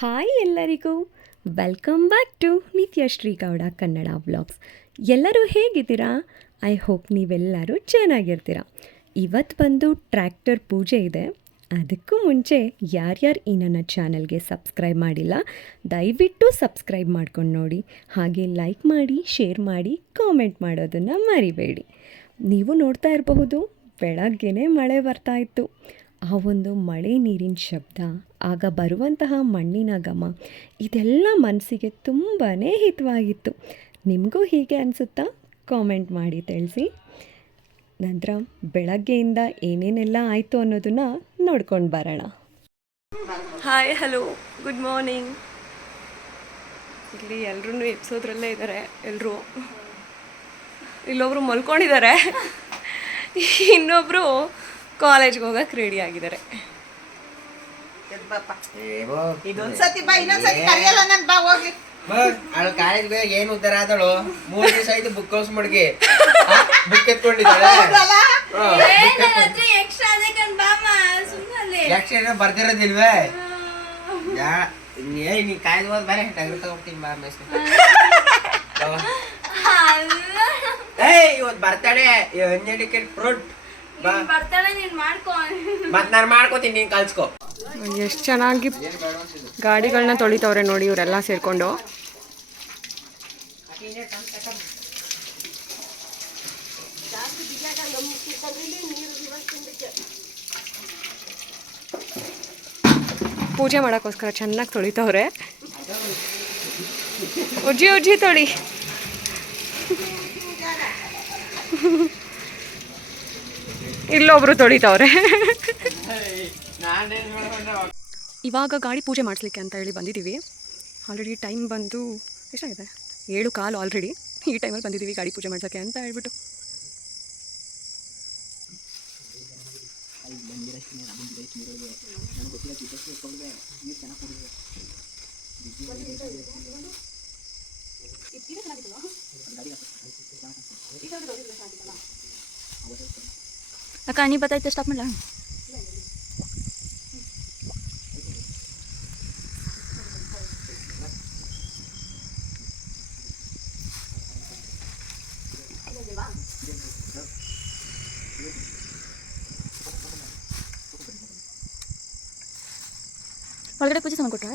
Hi ಎಲ್ಲರಿಗೂ. Welcome back to Nithyashree Gowda Kannada vlogs ಎಲ್ಲರೂ ಹೇಗಿದ್ದೀರಾ? ಐ ಹೋಪ್ ನೀವೆಲ್ಲರೂ ಚೆನ್ನಾಗಿರ್ತೀರ. ಇವತ್ತು ಬಂದು ಟ್ರ್ಯಾಕ್ಟರ್ ಪೂಜೆ ಇದೆ. ಅದಕ್ಕೂ ಮುಂಚೆ ಯಾರ್ಯಾರು ಈ ನನ್ನ ಚಾನಲ್ಗೆ ಸಬ್ಸ್ಕ್ರೈಬ್ ಮಾಡಿಲ್ಲ, ದಯವಿಟ್ಟು ಸಬ್ಸ್ಕ್ರೈಬ್ ಮಾಡ್ಕೊಂಡು ನೋಡಿ. ಹಾಗೆ ಲೈಕ್ ಮಾಡಿ ಶೇರ್ ಮಾಡಿ ಕಾಮೆಂಟ್ ಮಾಡೋದನ್ನು ಮರಿಬೇಡಿ. ನೀವು ನೋಡ್ತಾ ಇರಬಹುದು, ಬೆಳಗ್ಗೆನೇ ಮಳೆ ಬರ್ತಾ ಇತ್ತು. ಆ ಒಂದು ಮಳೆ ನೀರಿನ ಶಬ್ದ, ಆಗ ಬರುವಂತಹ ಮಣ್ಣಿನ ಘಮ ಇದೆಲ್ಲ ಮನಸ್ಸಿಗೆ ತುಂಬಾ ಹಿತವಾಗಿತ್ತು. ನಿಮಗೂ ಹೀಗೆ ಅನಿಸುತ್ತಾ? ಕಾಮೆಂಟ್ ಮಾಡಿ ತಿಳಿಸಿ. ನಂತರ ಬೆಳಗ್ಗೆಯಿಂದ ಏನೇನೆಲ್ಲ ಆಯಿತು ಅನ್ನೋದನ್ನು ನೋಡ್ಕೊಂಡು ಬರೋಣ. ಹಾಯ್ ಹಲೋ ಗುಡ್ ಮಾರ್ನಿಂಗ್ ಇಲ್ಲಿ ಎಲ್ಲರೂ ಎಪ್ಸೋದ್ರಲ್ಲೇ ಇದ್ದಾರೆ ಎಲ್ಲರೂ ಇಲ್ಲೊಬ್ರು ಮಲ್ಕೊಂಡಿದ್ದಾರೆ ಇನ್ನೊಬ್ಬರು ಕಾಲೇಜ್ಗೆ ಹೋಗಕ್ಕೆ ರೆಡಿ ಆಗಿದ್ದಾರೆ. ಇದೊಂದ್ಸತಿ ಬಾ ಇನ್ನೊಂದ್ಸತಿ ಕರೆಯಲ್ಲ ನನ್ ಬಾ ಹೋಗ್ಲಿ ಅವಳು ಕಾಲೇಜ್ಗೆ ಏನು ಉದ್ದಾರ ಆದಳು? ಮೂರ್ ದಿವಸ ಆಯ್ತು ಬುಕ್ ಹೌಸ್ ಮಡ್ಗಿ. ಬುಕ್ ಎತ್ಕೊಂಡಿದ್ದಾಳೆ? ಯಕ್ಷ ಏನೋ ಬರ್ದಿರೋದಿಲ್ವೇ? ಯಾ ಏ ನೀ ಕಾಯ್ದು ಹೋದ್ ಬಾರೆ ಟಗರು ತಗೋತೀನಿ ಬಾ ಮೇಸ್ ಏಯ್ ಇವತ್ತು ಬರ್ತಾಳೆ ಅನ್ಎಡಿಕೇಟ್ ಫ್ರೂಟ್ ಬಾ ಮತ್ ನಾನು ಮಾಡ್ಕೋತೀನಿ ನೀನ್ ಕಲ್ಸ್ಕೊ. ಎಷ್ಟು ಚೆನ್ನಾಗಿ ಗಾಡಿಗಳನ್ನ ತೊಳಿತವ್ರೆ ನೋಡಿ ಇವರೆಲ್ಲ ಸೇರ್ಕೊಂಡು. ಪೂಜೆ ಮಾಡೋಕ್ಕೋಸ್ಕರ ಚೆನ್ನಾಗಿ ತೊಳಿತವ್ರೆ. ಉಜ್ಜಿ ಉಜ್ಜಿ ತೊಳಿ. ಇಲ್ಲೊಬ್ರು ತೊಳಿತವ್ರೆ. ಇವಾಗ ಗಾಡಿ ಪೂಜೆ ಮಾಡಿಸ್ಲಿಕ್ಕೆ ಅಂತ ಹೇಳಿ ಬಂದಿದ್ದೀವಿ. ಆಲ್ರೆಡಿ ಟೈಮ್ ಬಂದು ಎಷ್ಟಾಗಿದೆ? ಏಳು ಕಾಲು ಆಲ್ರೆಡಿ ಈ ಟೈಮಲ್ಲಿ ಬಂದಿದ್ದೀವಿ ಗಾಡಿ ಪೂಜೆ ಮಾಡ್ಸೋಕ್ಕೆ ಅಂತ ಹೇಳ್ಬಿಟ್ಟು. ಅಕ್ಕ ನೀ ಬತ್ತೈತೆ ಸ್ಟಾಪ್ ಮಾಡಲ ಒಳಗಡೆ ಪೂಜೆ ಸಮ ಕೊಟ್ಟ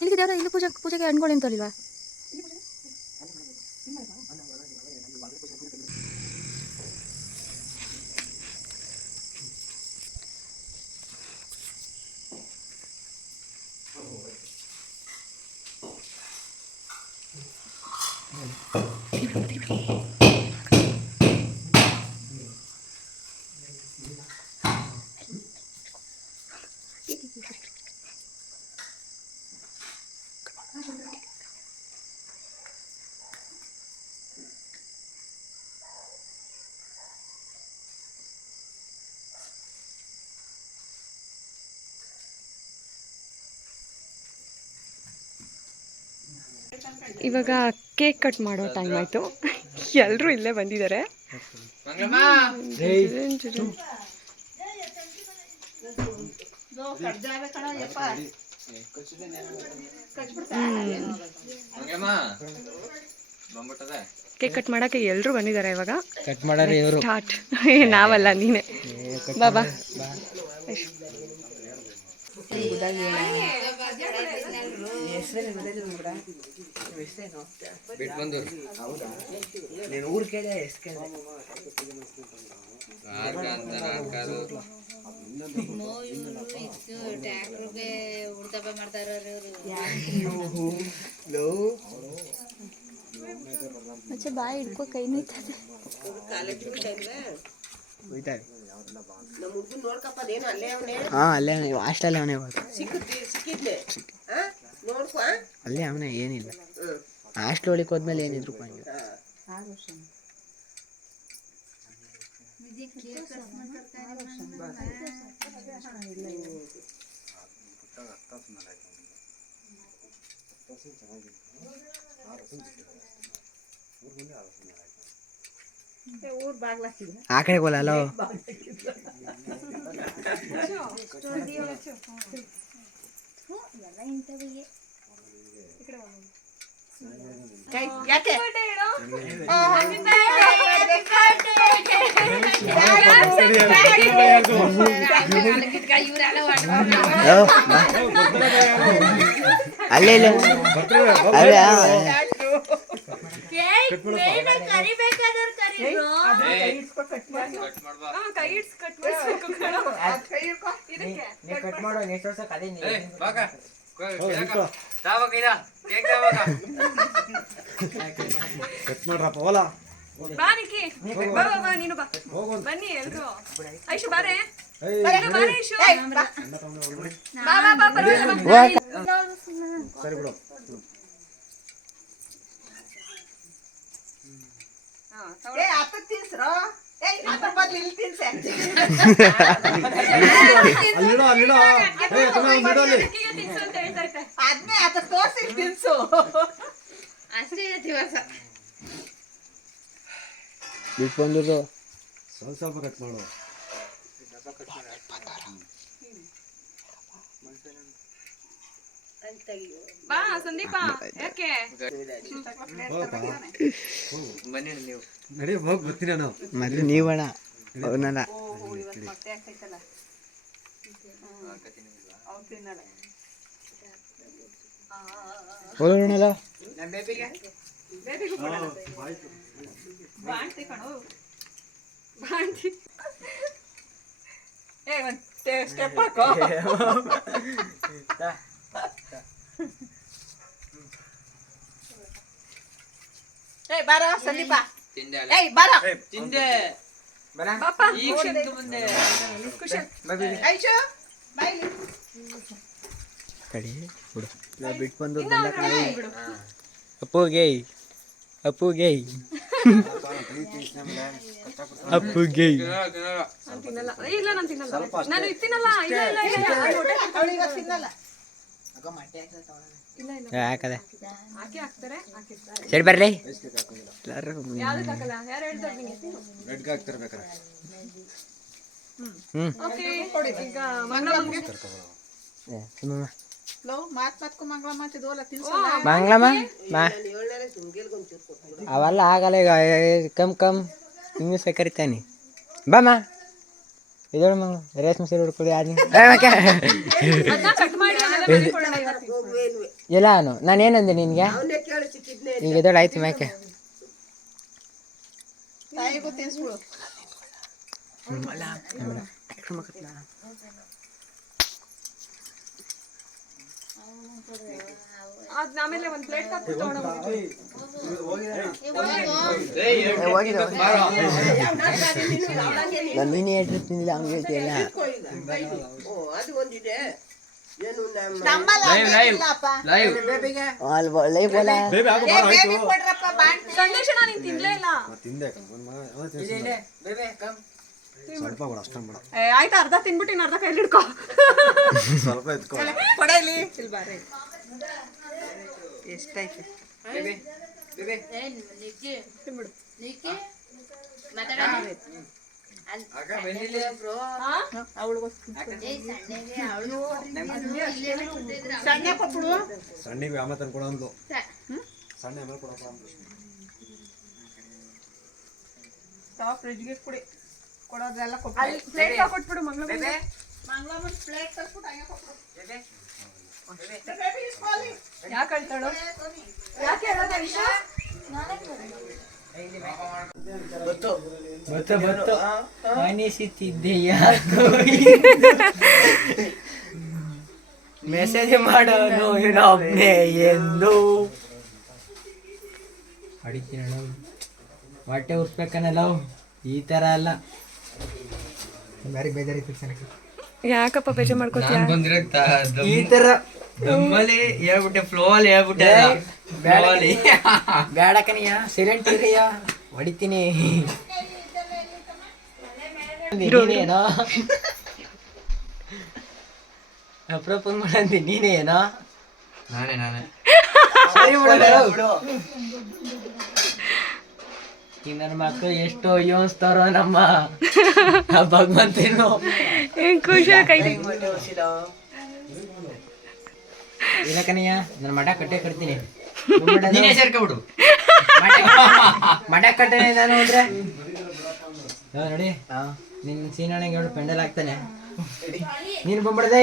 ಇಲ್ಲಿಗೆ ದೇವ್ರ ಇಲ್ಲಿ ಪೂಜೆ ಪೂಜೆಗೆ ಹಣ್ಗಳು ಎಂತಲಿಲ್ವಾ ಇವಾಗ ಕೇಕ್ ಕಟ್ ಮಾಡೋ ಟೈಮ್ ಆಯಿತು. ಎಲ್ಲರೂ ಇಲ್ಲೇ ಬಂದಿದ್ದಾರೆ. ಕೇಕ್ ಕಟ್ ಮಾಡಕ್ಕೆ ಎಲ್ಲರೂ ಬಂದಿದ್ದಾರೆ ಇವಾಗ. ಕಟ್ ಮಾಡಾರೆ ಇವರು. ಸ್ಟಾರ್ಟ್ ನಾವಲ್ಲ ನೀನೆ. ಬಾಬಾ ಬಿಟ್ಟು ಬಂದ್ರು ನೀನು ಊರ್ ಕೇಳಿ ಎಷ್ಟು ಕೇಳಿ ಮತ್ತೆ ಬಾಯಿ ಹಿಡ್ಕೊ ಕೈ ನೋಯ್ತದೆ ನಮ್ಮ ಹುಡ್ಗನ್ ನೋಡ್ಕಪ್ಪ ಅದೇನು ಅಲ್ಲೇ ಅವನೇ ಹಾ ಅಲ್ಲೇ ಹಾಸ್ಟೆಲ್ ಅವನೇ ಸಿಕ್ಕುತ್ತಿ ಸಿಕ್ಕಿದ್ಲೆ? ಹಾ? ನೋಡ್ಕೊ ಅಲ್ಲೇ ಅವನೇ ಏನಿಲ್ಲ. ಹಾಸ್ಟೆಲ್ ಒಳಗೆ ಹೋದ್ಮೇಲೆ ಏನಿದ್ರು ಹಂಗೆ ಊರ್ ಆ ಕಡೆ ಯಾಕೆ ಅಲ್ಲೇ ಇಲ್ಲ. ಅಲ್ಲ ಕಟ್ ಮಾಡೋ ನೆಕ್ಸ್ಟ್ ವರ್ಷ ಅದೇ ಕಟ್ ಮಾಡ್ರಪ್ಪ ಹೋಲ. ಬಾ ನಿಕ್ಕಿ. ಬಾ ಬಾ ಬಾ ನೀನು ಬಾ. ಬನ್ನಿ ಎಲ್ರು. ಐಶು ಬಾರೆ. ಬಾರೆ ಐಶು. ಬಾ. ಬಾ ಬಾ ಪರವಾಗಿಲ್ಲ ಬಾ. ಸರಿ ಬಿಡು. ಏ ಅತ್ತ ತಿನ್ಸ್ರೋ? ಏ ಆತ ಬದ್ಲು ಇಲ್ಲಿ ತಿನ್ಸೆ. ಅಲ್ಲಿಡೋ ಅಲ್ಲಿಡೋ. ಏ ತುಮಾ ಒಂದು ಇಡು ಅಲ್ಲಿ. ತಿನ್ಸು ಅಂತ ಹೇಳ್ತಾ ತಿನ್ಸು. ಅಷ್ಟೇ ಆತ ತೋರ್ಸಿ ಸ್ವಲ್ಪ ಸ್ವಲ್ಪ ಕಟ್ ಮಾಡು. ಬಾ ಸಂದೀಪ ಯಾಕೆ? ನೀವು. ನಡಿ ಹೋಗಿ ಬರ್ತೀನಿ ನಾನು. ಮದ್ವೆ ನೀವಣ ಅವನಲ್ಲ ಹೋಗೋಣಲ್ಲ? ಏ ಒಂದು ಸ್ಟೆಪ್ ಹಾಕೋ. ಏ ಬಾರ ಸಂದೀಪ. ಏಯ್ ಬಾರ. ಬಾಪ. ಖುಷಿ ಐಶು ಬಾಯ್ಲಿ ಕಡಿ ಬಿಡು. ನಾ ಬಿಟ್ಟು ಬಂದು ಅಪ್ಪುಗೆ ಅಪ್ಪುಗೆ ಅಪ್ಪುಗೆ ನಾನು ತಿನ್ನಲ್ಲ. ಏ, ಇಲ್ಲ ನಾನು ತಿನ್ನಲ್ಲ. ನಾನು ತಿನ್ನಲ್ಲ. ಇಲ್ಲ ಇಲ್ಲ ಇಲ್ಲ. ತಿನ್ನಲ್ಲ. ಹಾಕಿರ್ತಾರೆ ಸರಿ ಅವೆಲ್ಲ ಆಗಲ್ಲ ಈಗ. Come come. ಇಂಗ್ಲೀಷ್ ಕರಿತಾನೆ. ಬಾಮ ಇದೇಳು ಮಂಗ ರೇಷ್ಮೆ ಸೀರೆ ಹುಡ್ಕೊಳ್ಳಿ ಆದ್ನಿ ನಾನು ಏನಂದೆ ನಿನಗೆ? ಈಗ ಇದೊಳ ಆಯ್ತು ಮ್ಯಾಕೆ ನಾನು ನೀನೇ ಹೇಳ್ತಿರ್ತೀನಿ ಅವ್ನು ಹೇಳ್ತೀಯಲ್ಲ. ಸ್ವಲ್ಪ ಕೊಡ ಅಷ್ಟೊಂದು ಬೇಡ. ಏ, ಆಯ್ತು ಅರ್ಧ ತಿನ್ಬಿಟ್ಟಿನ ಅರ್ಧ ಕೈಲಿ ಹಿಡ್ಕೋ. ಸ್ವಲ್ಪ ಎತ್ಕೋ. ಕೊಡಲಿ ಇಲ್ಲಿ. ಬಾರೆ. ಎಷ್ಟೈತೆ ಸಣ್ಣ ಕೊಟ್ಬಿಡು? ಸಣ್ಣಿಗೆ ಆಮೇಲೆ ತಂದು ಕೊಡೋ ಅಂದ್ಲು. ಸಣ್ಣ ಆಮೇಲೆ ಕೊಡಪ್ಪ ಅಂದ್ಲು. ಫ್ರಿಜ್ಗೆ ಕುಡಿ ಅಲ್ಲಿ ಪ್ಲೇಟ್ ತರ್ಸ್ಬಿಟ್ಟು ಹಂಗೆ ಕೊಟ್ಬಿಡು. ಯಾಕೆ ಹೇಳ್ತಾಳು? ಯಾಕೆ ಹೇಳೋದ ಐಶು ಬತ್ತು ಬತ್ತು ಮೆಸೇಜ್ ಮಾಡೋನು ಇನ್ನೊಬ್ಬನೇ ಎಂದು. ಅಡಿಕೆ ಹೊಟ್ಟೆ ಉರ್ಸ್ಬೇಕನ್ನಲ್ಲ ಈ ಥರ ಅಲ್ಲ. ಬಾರಿ ಬೇಜಾರಿತ್ತು ಯಾಕಪ್ಪ ಬೇಜಾರು ಮಾಡ್ಕೊತೀನಿ ಈ ಥರ ದಮ್ಮಲ್ಲಿ ಹೇಳ್ಬಿಟ್ಟೆ ಫ್ಲೋ ಅಲ್ಲಿ ಹೇಳ್ಬಿಟ್ಟೆ ಬೇಡಲಿ ಬೇಡ ಕನಿಯ ಸೈಲೆಂಟ್ ಇರಿಯ ಹೊಡಿತೀನಿ. ನೀನೇನೋ? ಪ್ರಪೋಸ್ ಮಾಡಂದಿ ನೀನೇನೋ? ನಾನೇ ನಾನೇ. ಸರಿ ಬಿಡು ಈ ನನ್ನ ಮಕ್ಕಳು ಎಷ್ಟು ಯೋನ್ಸ್ತಾರೋ ನಮ್ಮ ಆ ಭಗವಂತೇನು. ಖುಷಿ ಕೈ ಇಲ್ಲ ಕಣಯ್ಯ ನಾನು ಮಠ ಕಟ್ಟೆ ಕಟ್ತೀನಿ. ನೀನೇ ಸೇರ್ಕೊಬಿಡು. ಮಠ ಕಟ್ಟೆ ನಾನು ಅಂದ್ರೆ ಹಾ, ನೋಡಿ. ನಿನ್ ಸೀನಣ್ಣಗೆ ಎರಡು ಪೆಂಡಲ್ ಹಾಕ್ತಾನೆ. ನೀನು ಬಂದ್ಬಿಡದೆ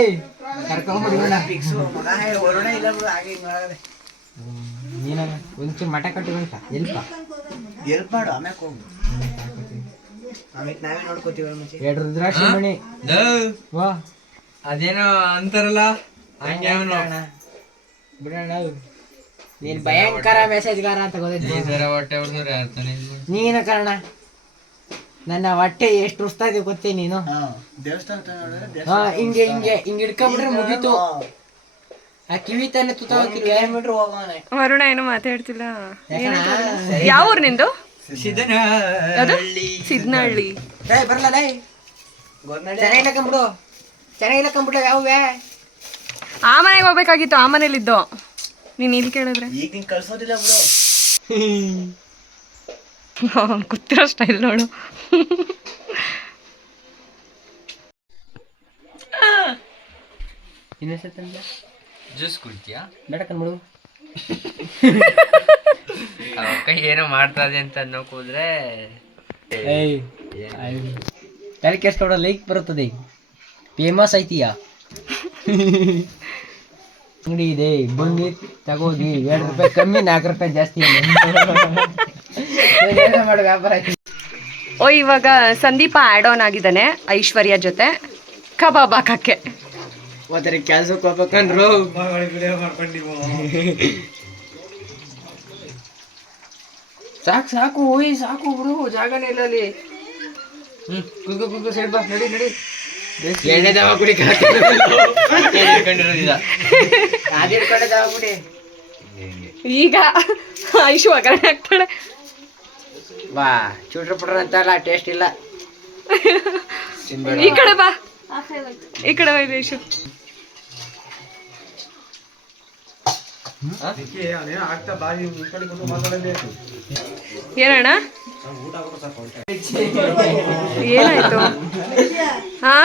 ಕರ್ಕೊಂಡ್ಬಿಡೋಣ ನೀನ ಒಂಚೂರು ಮಠ ಕಟ್ಟಿವಂತ ಎಲ್ಪ. ಎಲ್ಪ್ ಮಾಡು ಆಮ್ಯಾಕ್ ಹೋಗು. ಆಮೇಲೆ ನಾವೇ ನೋಡ್ಕೊತೀವಿ ಮುಂಚೆ. ಎರಡು ರುದ್ರಾಕ್ಷಿ ಮಣಿ. ವಾ. ಅದೇನೋ ಅಂತಾರಲ್ಲ? ಹಂಗೆ ಅವನು ಬಿಡೋಣ. ನೀನ್ ಭಯಂಕರ ಮೆಸೇಜ್ಗಾರ ಅಂತ ಗೊತ್ತಿದ್ದೀನಿ. ನೀನು ಕಾರಣ ನನ್ನ ಹೊಟ್ಟೆ ಎಷ್ಟು ಉಸ್ತಾ ಇದೆ ಗೊತ್ತೇ ನೀನು? ಹಿಂಗೆ ಹಿಂಗೆ ಹಿಂಗೆ ಹಿಡ್ಕೊಂಡ್ಬಿಟ್ರೆ ಮುಗೀತು. ಆ ಕಿವಿ ತಾನೆ ಹೋಗೋನೆ ವರುಣ ಏನು ಮಾತಾಡ್ತಿಲ್ಲ? ಯಾವ ಊರು ನಿಂದು? ಸಿದ್ನಹಳ್ಳಿ ಬರಲ್ಲ. ಚೆನ್ನಾಗಿಲ್ಲ ಕಂಬಿಡು. ಚೆನ್ನಾಗಿಲ್ಲ ಕಂಬಿಡು ಯಾವೇ ಆ ಮನೆಗೆ ಹೋಗ್ಬೇಕಾಗಿತ್ತು ಆ ಮನೇಲಿದ್ದು ನೀನು ಇಲ್ಲಿ ಕೇಳಿದ್ರೆ. ಈಗ ನಿಂಗೆ ಕಳ್ಸೋದಿಲ್ಲ ಬಿಡು ಕೂತಿರೋ ಸ್ಟೈಲ್ ನೋಡು. ಇನ್ನೊಂದ್ಸತ್ತಂದ್ರೆ ಜ್ಯೂಸ್ ಕುಡಿತೀಯಾ? ಬೇಡ ಅಕ್ಕ ಏನೋ ಮಾಡ್ತಾ ಇದೆ ಅಂತ ಅನ್ನೋಕ್ ಹೋದ್ರೆ ತಲೆ ನೋಡೋ ಲೈಕ್ ಬರುತ್ತದೆ. ಫೇಮಸ್ ಐತಿಯಾ ಅಂಗಡಿ ಇದೆ ಬನ್ನಿ ತಗೋಗಿ ಎರಡು ರೂಪಾಯಿ ಕಮ್ಮಿ ನಾಲ್ಕು ರೂಪಾಯಿ ಜಾಸ್ತಿ ವ್ಯಾಪಾರ ಓ ಇವಾಗ ಸಂದೀಪ ಆ್ಯಡ್ ಆನ್ ಆಗಿದ್ದಾನೆ ಐಶ್ವರ್ಯ ಜೊತೆ ಕಬಾಬ್ ಹಾಕಕ್ಕೆ. ಮತ್ತೆ ಕೆಲ್ಸಕ್ಕೆ ಹೋಗ್ಬೇಕಂದ್ರು ಸಾಕು ಸಾಕು ಓಯ್ ಸಾಕು ಬಿಡು ಜಾಗನೇ ಇಲ್ಲ ಅಲ್ಲಿ. ಹ್ಮ್ ಕುಗ್ಗು ಕುಗ್ಗು ಸೈಡ್ ಬಾ ನಡಿ ನಡಿ. ಎಣ್ಣೆ ದವ ಕುಡಿ ಈಗ. ಐಶು ಒಗ್ಗರಣೆ ಹಾಕ್ತಾಳೆ. ಬಾ ಚೂಟ್ರ ಪುಟ್ರ ಅಂತಲ್ಲ ಟೇಸ್ಟ್ ಇಲ್ಲ. ಈ ಕಡೆ ಬಾ. ಈ ಕಡೆ ಬಾ ಇದು ಐಶು. ಏನಣ್ಣ? ಏನಾಯ್ತು? ಹಾ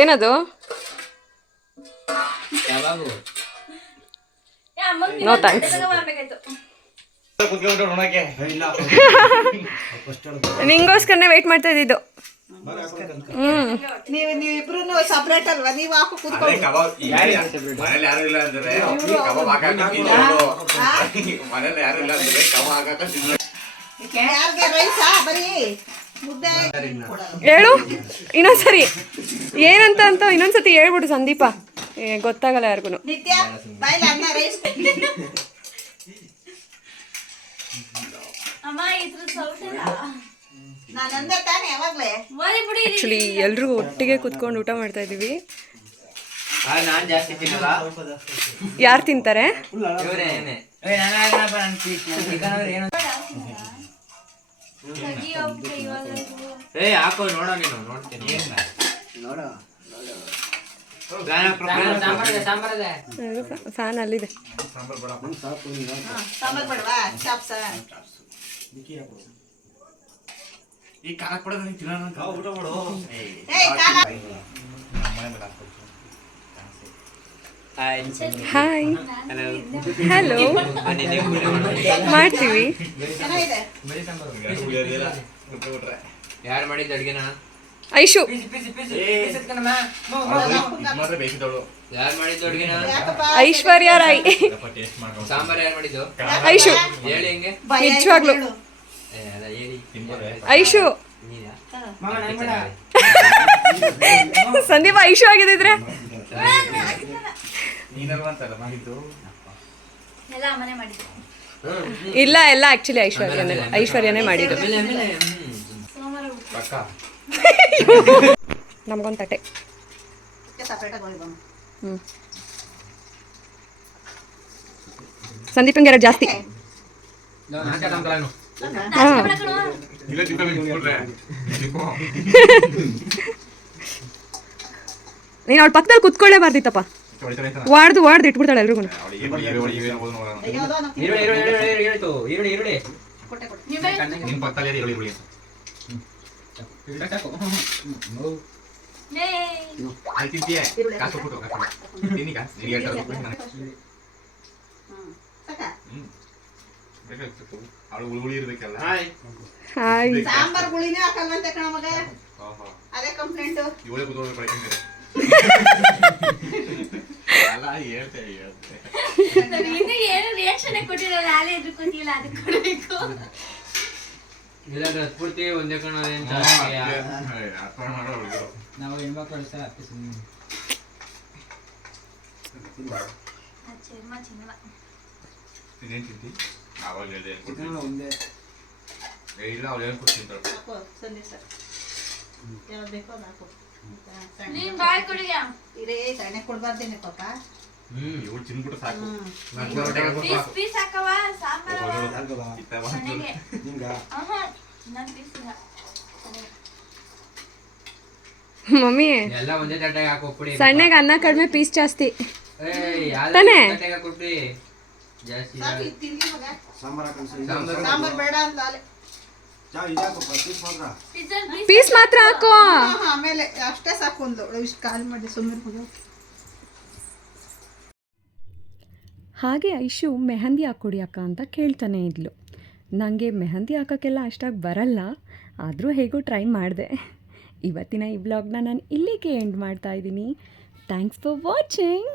ಏನದು? ನೋ ಥ್ಯಾಂಕ್ಸ್ ನಿಂಗೋಸ್ಕರನೇ ವೆಯ್ಟ್ ಮಾಡ್ತಾ ಇದ್ದಿದ್ದು. ಹ್ಮ್. ನೀವು ನೀವಿಬ್ರು ಸಪ್ರೇಟ್ ಅಲ್ವಾ? ನೀವು ಹಾಕು ಕೂತ್ಕೊಳ್ಳಿ. ಯಾರಿಗೆ? ರೈಸಾ? ಬರೀ ಹೇಳು. ಇನ್ನೊಂದ್ಸರಿ. ಏನಂತ ಅಂತ ಇನ್ನೊಂದ್ಸತಿ ಹೇಳ್ಬಿಡು ಸಂದೀಪ. ಏ ಗೊತ್ತಾಗಲ್ಲ ಯಾರಿಗೂ ನಿತ್ಯ ಇದ್ರ ಅನ್ನ ರೈಸ್ ಯಾವಾಗ್ಲೇ ಆ್ಯಕ್ಚುಲಿ ಎಲ್ರಿಗೂ ಒಟ್ಟಿಗೆ ಕುತ್ಕೊಂಡು ಊಟ ಮಾಡ್ತಾ ಇದೀವಿ ನಾನ್ ಜಾಸ್ತಿ ತಿನ್ನಲ್ಲ. ಯಾರು ತಿಂತಾರೆ? ಏ ಹಾಕೋ ನೋಡೋ ನೀನು ನೋಡ್ತೀನಿ. ಸಾಂಬಾರದೆ ಫ್ಯಾನ್ ಅಲ್ಲಿದೆ. ಸಾಂಬಾರ್ ಬೇಡವಾ ಚಾಪ್ಸ ಈ ಖಾರ ಕೊಡೋದು ತಿನ್ನೋಣ ಏಯ್ ಮಾಡು. ಹಾಯ್ ಹಲೋ ಮಾಡ್ತೀವಿ. ಯಾರು ಮಾಡಿದ್ದು ಅಡ್ಗೆನ? ಐಶು. ಐಶ್ವರ್ಯ ರಾಯ್. ಸಾಂಬಾರ್ ಯಾರು ಮಾಡಿದ್ದು? ಐಶು. ಹೇಳಿ ಹೆಂಗೆ? ನಿಜವಾಗ್ಲೂ. ಐಶು? ಸಂದೀಪ ಐಶು ಆಗಿದ್ರೆ ಇಲ್ಲ ಎಲ್ಲ ಆಕ್ಚುಲಿ ಐಶ್ವರ್ಯನೇ ಐಶ್ವರ್ಯನೇ ಮಾಡಿದ್ರು ನಮ್ಗೊಂದು ತಟೆ ತಟ್ಟೆ. ಹ್ಞೂ ಸಂದೀಪಂಗೆ ಎರಡು ಜಾಸ್ತಿ? ನೀನು ಅವಳ ಪಕ್ಕದಲ್ಲಿ ಕುತ್ಕೊಳ್ಳೇಬಾರ್ದಿತ್ತಪ್ಪ ವಾಡ್ದು ವಾಡ್ದು ಇಟ್ಬಿಡ್ತಾಳೆ ಎಲ್ರಿಗೂ. ಕಾಸು ಅವಳು ಇರ್ಬೇಕಲ್ಲ ಹಾಯ್ ಸಾಂಬಾರ್ ಗುಳಿನೇ ಹಾಕಲ್ವಂತೆ ಕಣ ಮಗ? ಅದೇ ಕಂಪ್ಲೇಂಟ್ ಇವಳೇ ಕೂತ್ಕೊಂಡು ಅಲ್ಲ ಹೇಳ್ತೆ ಹೇಳ್ತೆ. ಏನು ರಿಯಾಕ್ಷನ್ ಅದಕ್ಕೆ ಕೊಡಬೇಕು. ಇಲ್ಲ ಪೂರ್ತಿ ಒಂದೇ ಕಣ ಅಂತ ಅರ್ಥ ಮಾಡೋ ನಾವು ಹೆಣ್ಮಕ್ಳು ಅತ್ತೆ ಸುಮ್ಮನೆ ಚರ್ಮ ಇನ್ನೇನು ತಿಂತಿ? ಆವಾಗ ಒಂದೇ ಏ ಇಲ್ಲ ಅವ್ಳು ಹೇಳ್ಕೊಡ್ತೀನಿ ತಗೋ. ಹಾಕೋ ಸಂದೇಶ ಯಾವ್ದು ಬೇಕೋ ಅದು ಹಾಕು ಸಣ್ಣ ನೀನ್ ಬಾಯ್ ಕೊಡಿಯ ಇರೇ ಸಣ್ಣ ಕೊಡ್ಬಾರ್ದೇನೆ ಪಾಪ ಹ್ಮ್ ತಿನ್ಬಿಟ್ಟು ಸಾಕು ಹ್ಮ್ ನಾನ್ ಹೊರಟೆ ಹಾಕ್ಬಿಟ್ಟು ಪೀಸ್ ಸಾಕು. ಪೀಸ್ ಹಾಕವ ಸಾಂಬಾರ್ ಹೋಗೋದು. ಯಾರ್ಗವ ಇತ್ತ ಬಾ. ನನಗೆ ನಿಮ್ಗ ಆಹಾ ನನ್ ಪೀಸ್ ಇಲ್ಲ ಮಮ್ಮಿ ಎಲ್ಲ ಒಂದೇ ತಟ್ಟೆಗೆ ಸಣ್ಣಗೆ ಅನ್ನ ಕಡಿಮೆ ಪೀಸ್ ಜಾಸ್ತಿ ತಾನೇ? ತಟ್ಟೆಗೆ ಜಾಸ್ತಿ ಸಾಂಬಾರ್ ಬೇಡ ಅಂತ ಅಲೆ ಪೀಸ್ ಮಾತ್ರ. ಹಾಕು ಪೀಸ್ ಮಾತ್ರ ಹಾಕೋ. ಹಾ, ಹಾ, ಆಮೇಲೆ ಅಷ್ಟೇ ಸಾಕು ಒಂದು. ಇಷ್ಟು ಖಾಲಿ ಮಾಡಿ ಸುಮ್ಮನೆ ಮಗ ಹಾಗೆ. ಐಶು ಮೆಹಂದಿ ಹಾಕ್ಕೊಡಿ ಅಕ್ಕ ಅಂತ ಕೇಳ್ತಾನೆ ಇದ್ಲು. ನನಗೆ ಮೆಹಂದಿ ಹಾಕೋಕ್ಕೆಲ್ಲ ಅಷ್ಟಾಗಿ ಬರಲ್ಲ ಆದರೂ ಹೇಗೂ ಟ್ರೈ ಮಾಡಿದೆ. ಇವತ್ತಿನ ಈ ಬ್ಲಾಗ್ನ ನಾನು ಇಲ್ಲಿಗೆ ಎಂಡ್ ಮಾಡ್ತಾ ಇದ್ದೀನಿ. Thanks for watching